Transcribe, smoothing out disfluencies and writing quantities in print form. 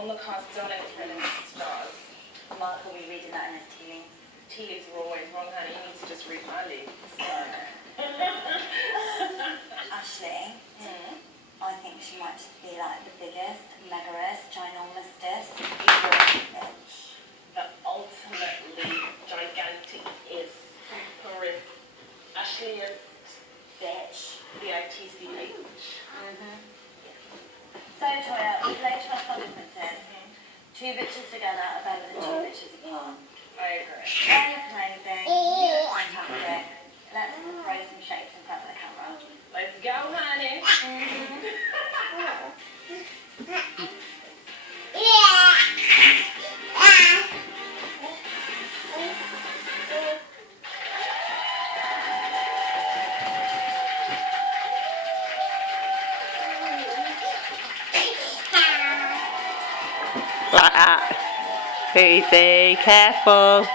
On the cards, don't enter in stars. Mark will be reading that in his tea leaves. Tea leaves are always wrong, honey. You need to just read my leaves. Ashley, I think she might just be like the biggest, megarest, ginormousest, bitch. The ultimately gigantic is superest, Ashleyest, Bitch. B-I-T-C-H. So, Toya, we play trust on differences. Two bitches together are better than two bitches apart. I agree. I look amazing. You look fantastic. Let's throw some shapes in front of the camera. Let's go, honey. Like that. Easy, careful.